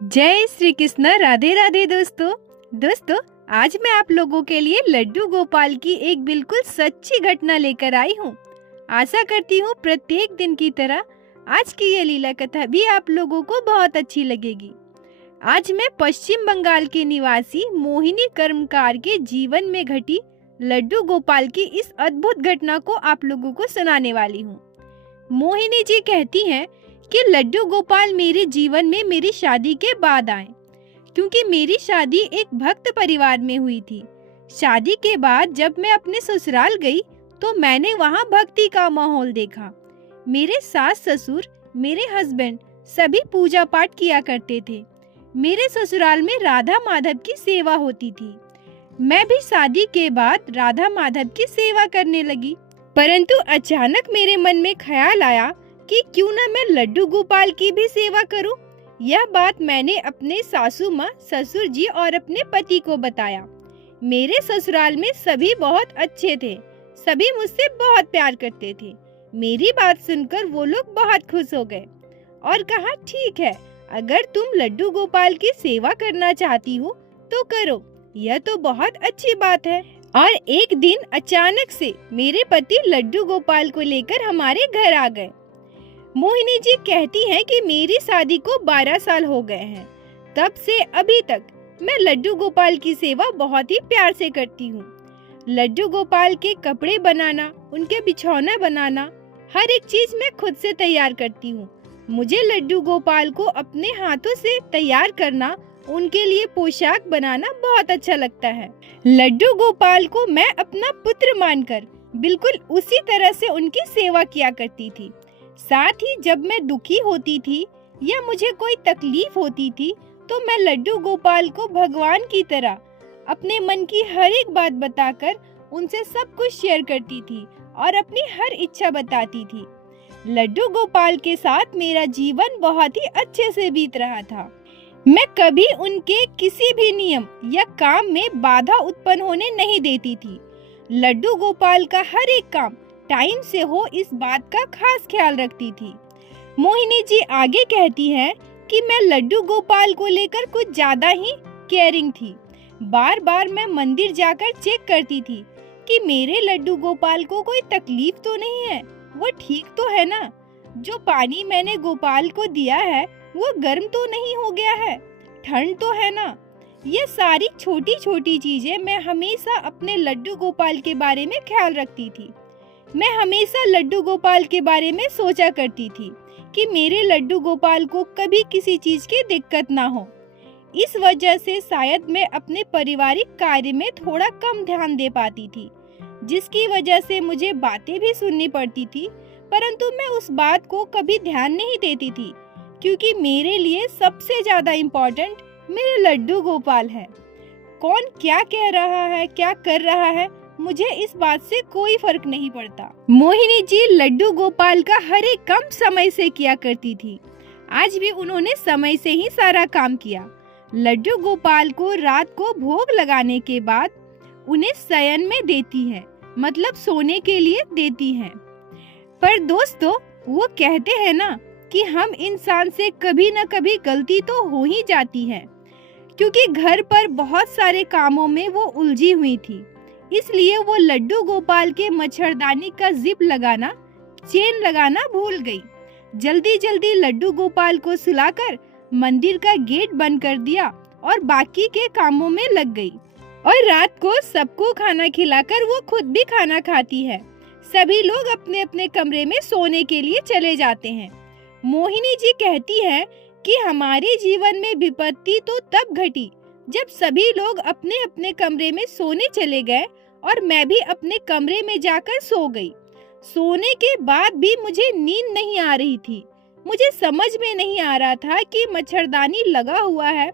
जय श्री कृष्ण। राधे राधे दोस्तों, आज मैं आप लोगों के लिए लड्डू गोपाल की एक बिल्कुल सच्ची घटना लेकर आई हूँ। आशा करती हूँ प्रत्येक दिन की तरह आज की ये लीला कथा भी आप लोगों को बहुत अच्छी लगेगी। आज मैं पश्चिम बंगाल के निवासी मोहिनी कर्मकार के जीवन में घटी लड्डू गोपाल की इस अद्भुत घटना को आप लोगों को सुनाने वाली हूँ। मोहिनी जी कहती हैं कि लड्डू गोपाल मेरे जीवन में मेरी शादी के बाद आए, क्योंकि मेरी शादी एक भक्त परिवार में हुई थी। शादी के बाद जब मैं अपने ससुराल गई तो मैंने वहाँ भक्ति का माहौल देखा। मेरे सास ससुर, मेरे हस्बैंड सभी पूजा पाठ किया करते थे। मेरे ससुराल में राधा माधव की सेवा होती थी। मैं भी शादी के बाद राधा माधव की सेवा करने लगी, परंतु अचानक मेरे मन में ख्याल आया कि क्यों ना मैं लड्डू गोपाल की भी सेवा करूं। यह बात मैंने अपने सासू माँ, ससुर जी और अपने पति को बताया। मेरे ससुराल में सभी बहुत अच्छे थे, सभी मुझसे बहुत प्यार करते थे। मेरी बात सुनकर वो लोग बहुत खुश हो गए और कहा, ठीक है, अगर तुम लड्डू गोपाल की सेवा करना चाहती हो तो करो, यह तो बहुत अच्छी बात है। और एक दिन अचानक से मेरे पति लड्डू गोपाल को लेकर हमारे घर आ गए। मोहिनी जी कहती हैं कि मेरी शादी को 12 साल हो गए हैं। तब से अभी तक मैं लड्डू गोपाल की सेवा बहुत ही प्यार से करती हूँ। लड्डू गोपाल के कपड़े बनाना, उनके बिछौना बनाना, हर एक चीज मैं खुद से तैयार करती हूँ। मुझे लड्डू गोपाल को अपने हाथों से तैयार करना, उनके लिए पोशाक बनाना बहुत अच्छा लगता है। लड्डू गोपाल को मैं अपना पुत्र मानकर बिल्कुल उसी तरह से उनकी सेवा किया करती थी। साथ ही जब मैं दुखी होती थी या मुझे कोई तकलीफ होती थी तो मैं लड्डू गोपाल को भगवान की तरह अपने मन की हर एक बात बताकर उनसे सब कुछ शेयर करती थी और अपनी हर इच्छा बताती थी। लड्डू गोपाल के साथ मेरा जीवन बहुत ही अच्छे से बीत रहा था। मैं कभी उनके किसी भी नियम या काम में बाधा उत्पन्न होने नहीं देती थी। लड्डू गोपाल का हर एक काम टाइम से हो, इस बात का खास ख्याल रखती थी। मोहिनी जी आगे कहती हैं कि मैं लड्डू गोपाल को लेकर कुछ ज्यादा ही केयरिंग थी। बार बार मैं मंदिर जाकर चेक करती थी कि मेरे लड्डू गोपाल को कोई तकलीफ तो नहीं है, वो ठीक तो है ना, जो पानी मैंने गोपाल को दिया है वो गर्म तो नहीं हो गया है, ठंड तो है ना। ये सारी छोटी छोटी चीजें मैं हमेशा अपने लड्डू गोपाल के बारे में ख्याल रखती थी। मैं हमेशा लड्डू गोपाल के बारे में सोचा करती थी कि मेरे लड्डू गोपाल को कभी किसी चीज की दिक्कत ना हो। इस वजह से शायद मैं अपने पारिवारिक कार्य में थोड़ा कम ध्यान दे पाती थी, जिसकी वजह से मुझे बातें भी सुननी पड़ती थी, परंतु मैं उस बात को कभी ध्यान नहीं देती थी, क्योंकि मेरे लिए सबसे ज्यादा इम्पोर्टेंट मेरे लड्डू गोपाल है। कौन क्या कह रहा है, क्या कर रहा है, मुझे इस बात से कोई फर्क नहीं पड़ता। मोहिनी जी लड्डू गोपाल का हर एक काम समय से किया करती थी। आज भी उन्होंने समय से ही सारा काम किया। लड्डू गोपाल को रात को भोग लगाने के बाद उन्हें शयन में देती हैं, मतलब सोने के लिए देती हैं। पर दोस्तों, वो कहते हैं ना कि हम इंसान से कभी न कभी गलती तो हो ही जाती है, क्योंकि घर पर बहुत सारे कामों में वो उलझी हुई थी। इसलिए वो लड्डू गोपाल के मच्छरदानी का जिप लगाना, चेन लगाना भूल गई। जल्दी जल्दी लड्डू गोपाल को सुलाकर मंदिर का गेट बंद कर दिया और बाकी के कामों में लग गई। और रात को सबको खाना खिलाकर वो खुद भी खाना खाती है। सभी लोग अपने अपने कमरे में सोने के लिए चले जाते हैं। मोहिनी जी कहती है कि हमारे जीवन में विपत्ति तो तब घटी जब सभी लोग अपने अपने कमरे में सोने चले गए और मैं भी अपने कमरे में जाकर सो गई। सोने के बाद भी मुझे नींद नहीं आ रही थी। मुझे समझ में नहीं आ रहा था कि मच्छरदानी लगा हुआ है,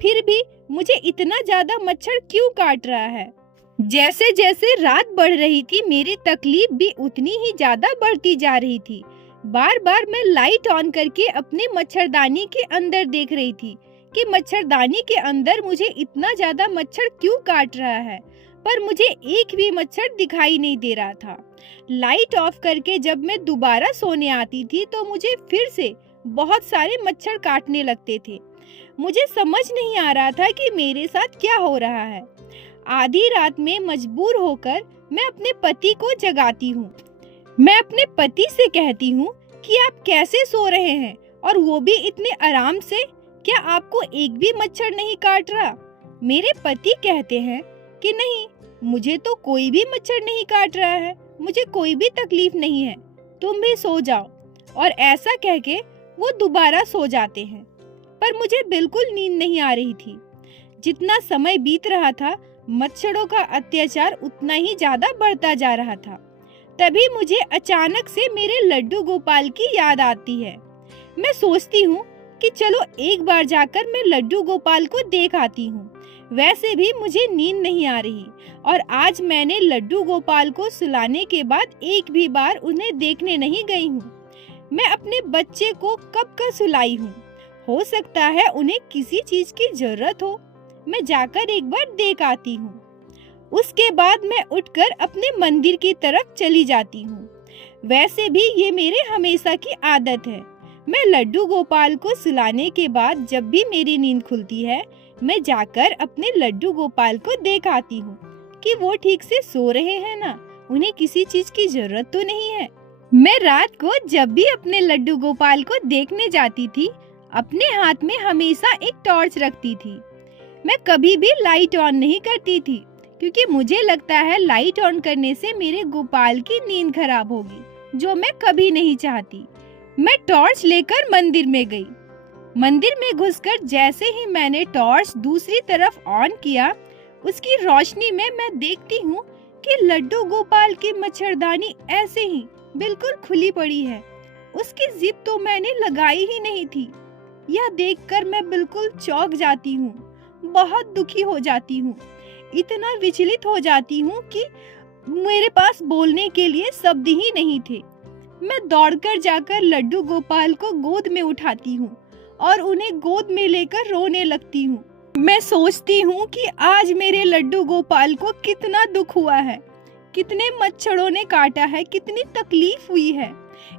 फिर भी मुझे इतना ज्यादा मच्छर क्यों काट रहा है। जैसे जैसे रात बढ़ रही थी, मेरी तकलीफ भी उतनी ही ज्यादा बढ़ती जा रही थी। बार बार मैं लाइट ऑन करके अपने मच्छरदानी के अंदर देख रही थी कि मच्छरदानी के अंदर मुझे इतना ज्यादा मच्छर क्यों काट रहा है, पर मुझे एक भी मच्छर दिखाई नहीं दे रहा था। लाइट ऑफ करके जब मैं दोबारा सोने आती थी तो मुझे फिर से बहुत सारे मच्छर काटने लगते थे। मुझे समझ नहीं आ रहा था कि मेरे साथ क्या हो रहा है। आधी रात में मजबूर होकर मैं अपने पति को जगाती हूँ। मैं अपने पति से कहती हूँ कि आप कैसे सो रहे हैं और वो भी इतने आराम से? क्या आपको एक भी मच्छर नहीं काट रहा? मेरे पति कहते हैं कि नहीं, मुझे तो कोई भी मच्छर नहीं काट रहा है, मुझे कोई भी तकलीफ नहीं है, तुम भी सो जाओ। और ऐसा कह के वो दोबारा सो जाते हैं। पर मुझे बिल्कुल नींद नहीं आ रही थी। जितना समय बीत रहा था, मच्छरों का अत्याचार उतना ही ज्यादा बढ़ता जा रहा था। तभी मुझे अचानक से मेरे लड्डू गोपाल की याद आती है। मैं सोचती हूँ कि चलो एक बार जाकर मैं लड्डू गोपाल को देख आती हूँ। वैसे भी मुझे नींद नहीं आ रही और आज मैंने लड्डू गोपाल को सुलाने के बाद एक भी बार उन्हें देखने नहीं गई हूँ। मैं अपने बच्चे को कब का सुलाई हूँ। हो सकता है उन्हें किसी चीज की जरूरत हो। मैं जाकर एक बार देख आती हूँ। उसके बाद मैं उठकर अपने मंदिर की तरफ चली जाती हूँ। वैसे भी ये मेरे हमेशा की आदत है। मैं लड्डू गोपाल को सुलाने के बाद जब भी मेरी नींद खुलती है, मैं जाकर अपने लड्डू गोपाल को देख आती हूँ कि वो ठीक से सो रहे हैं ना, उन्हें किसी चीज की जरूरत तो नहीं है। मैं रात को जब भी अपने लड्डू गोपाल को देखने जाती थी, अपने हाथ में हमेशा एक टॉर्च रखती थी। मैं कभी भी लाइट ऑन नहीं करती थी क्योंकि मुझे लगता है लाइट ऑन करने से मेरे गोपाल की नींद खराब होगी, जो मैं कभी नहीं चाहती। मैं टॉर्च लेकर मंदिर में गई। मंदिर में घुसकर जैसे ही मैंने टॉर्च दूसरी तरफ ऑन किया, उसकी रोशनी में मैं देखती हूँ कि लड्डू गोपाल की मच्छरदानी ऐसे ही बिल्कुल खुली पड़ी है। उसकी जिप तो मैंने लगाई ही नहीं थी। यह देखकर मैं बिल्कुल चौंक जाती हूँ, बहुत दुखी हो जाती हूँ, इतना विचलित हो जाती हूँ कि मेरे पास बोलने के लिए शब्द ही नहीं थे। मैं दौड़कर जाकर लड्डू गोपाल को गोद में उठाती हूँ और उन्हें गोद में लेकर रोने लगती हूँ। मैं सोचती हूँ कि आज मेरे लड्डू गोपाल को कितना दुख हुआ है, कितने मच्छरों ने काटा है, कितनी तकलीफ हुई है।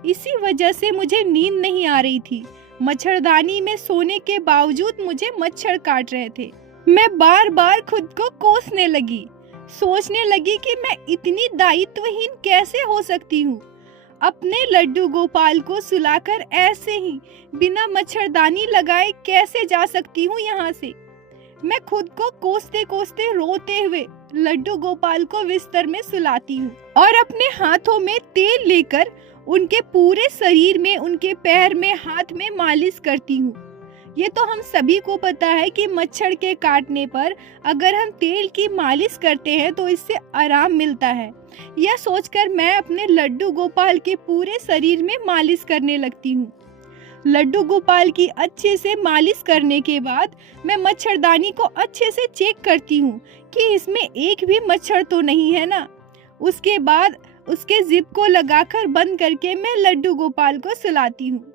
इसी वजह से मुझे नींद नहीं आ रही थी। मच्छरदानी में सोने के बावजूद मुझे मच्छर काट रहे थे। मैं बार बार खुद को कोसने लगी, सोचने लगी कि मैं इतनी दायित्वहीन कैसे हो सकती हूँ। अपने लड्डू गोपाल को सुलाकर ऐसे ही बिना मच्छरदानी लगाए कैसे जा सकती हूँ यहाँ से। मैं खुद को कोसते कोसते रोते हुए लड्डू गोपाल को बिस्तर में सुलाती हूँ और अपने हाथों में तेल लेकर उनके पूरे शरीर में, उनके पैर में, हाथ में मालिश करती हूँ। ये तो हम सभी को पता है कि मच्छर के काटने पर अगर हम तेल की मालिश करते हैं तो इससे आराम मिलता है। यह सोचकर मैं अपने लड्डू गोपाल के पूरे शरीर में मालिश करने लगती हूँ। लड्डू गोपाल की अच्छे से मालिश करने के बाद मैं मच्छरदानी को अच्छे से चेक करती हूँ कि इसमें एक भी मच्छर तो नहीं है ना। उसके बाद उसके जिप को लगाकर बंद करके मैं लड्डू गोपाल को सुलाती हूँ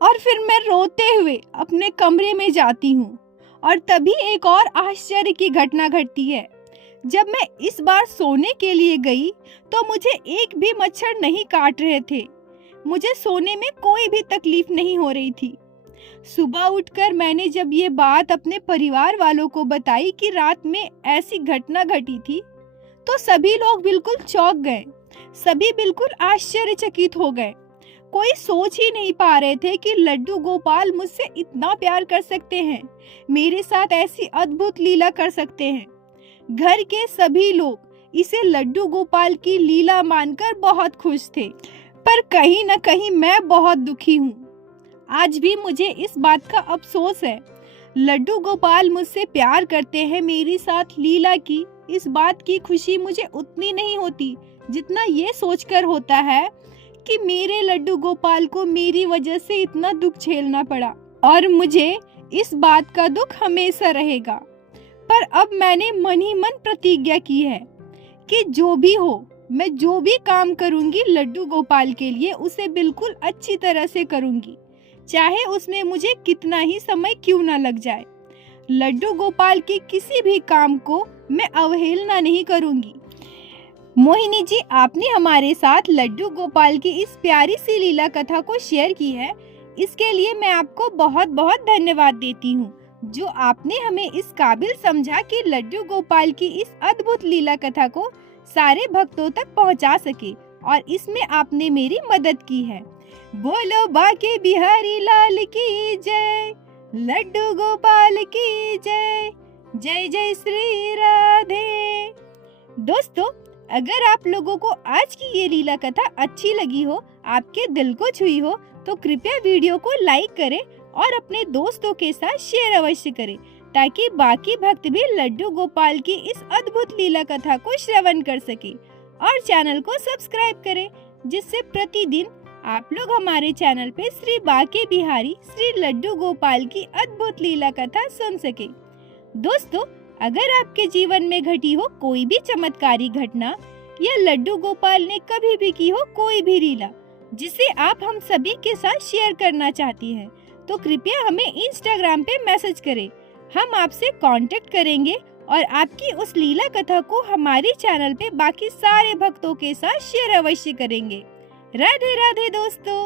और फिर मैं रोते हुए अपने कमरे में जाती हूँ। और तभी एक और आश्चर्य की घटना घटती है। जब मैं इस बार सोने के लिए गई तो मुझे एक भी मच्छर नहीं काट रहे थे। मुझे सोने में कोई भी तकलीफ नहीं हो रही थी। सुबह उठकर मैंने जब ये बात अपने परिवार वालों को बताई कि रात में ऐसी घटना घटी थी, तो सभी लोग बिल्कुल चौंक गए। सभी बिल्कुल आश्चर्यचकित हो गए। कोई सोच ही नहीं पा रहे थे कि लड्डू गोपाल मुझसे इतना प्यार कर सकते हैं, मेरे साथ ऐसी अद्भुत लीला कर सकते हैं। घर के सभी लोग इसे लड्डू गोपाल की लीला मानकर बहुत खुश थे, पर कहीं न कहीं मैं बहुत दुखी हूँ। आज भी मुझे इस बात का अफसोस है। लड्डू गोपाल मुझसे प्यार करते हैं, मेरी साथ लीला की इस बात की खुशी मुझे उतनी नहीं होती जितना ये सोचकर होता है कि मेरे लड्डू गोपाल को मेरी वजह से इतना दुख झेलना पड़ा और मुझे इस बात का दुख हमेशा रहेगा। पर अब मैंने मन ही मन प्रतिज्ञा की है कि जो भी हो, मैं जो भी काम करूंगी लड्डू गोपाल के लिए उसे बिल्कुल अच्छी तरह से करूंगी, चाहे उसमें मुझे कितना ही समय क्यों ना लग जाए। लड्डू गोपाल के किसी भी काम को मैं अवहेलना नहीं करूंगी। मोहिनी जी, आपने हमारे साथ लड्डू गोपाल की इस प्यारी सी लीला कथा को शेयर की है। इसके लिए मैं आपको बहुत बहुत धन्यवाद देती हूँ, जो आपने हमें इस काबिल समझा कि लड्डू गोपाल की इस अद्भुत लीला कथा को सारे भक्तों तक पहुँचा सके, और इसमें आपने मेरी मदद की है। बोलो बाके बिहारी लाल की जय, लड्डू गोपाल की जय, जय जय श्री राधे। दोस्तों, अगर आप लोगों को आज की ये लीला कथा अच्छी लगी हो, आपके दिल को छुई हो, तो कृपया वीडियो को लाइक करें और अपने दोस्तों के साथ शेयर अवश्य करें, ताकि बाकी भक्त भी लड्डू गोपाल की इस अद्भुत लीला कथा को श्रवण कर सके। और चैनल को सब्सक्राइब करें, जिससे प्रतिदिन आप लोग हमारे चैनल पे श्री बाके बिहारी श्री लड्डू गोपाल की अद्भुत लीला कथा सुन सके। दोस्तों, अगर आपके जीवन में घटी हो कोई भी चमत्कारी घटना, या लड्डू गोपाल ने कभी भी की हो कोई भी लीला जिसे आप हम सभी के साथ शेयर करना चाहती हैं, तो कृपया हमें इंस्टाग्राम पे मैसेज करें। हम आपसे कांटेक्ट करेंगे और आपकी उस लीला कथा को हमारे चैनल पे बाकी सारे भक्तों के साथ शेयर अवश्य करेंगे। राधे राधे दोस्तों।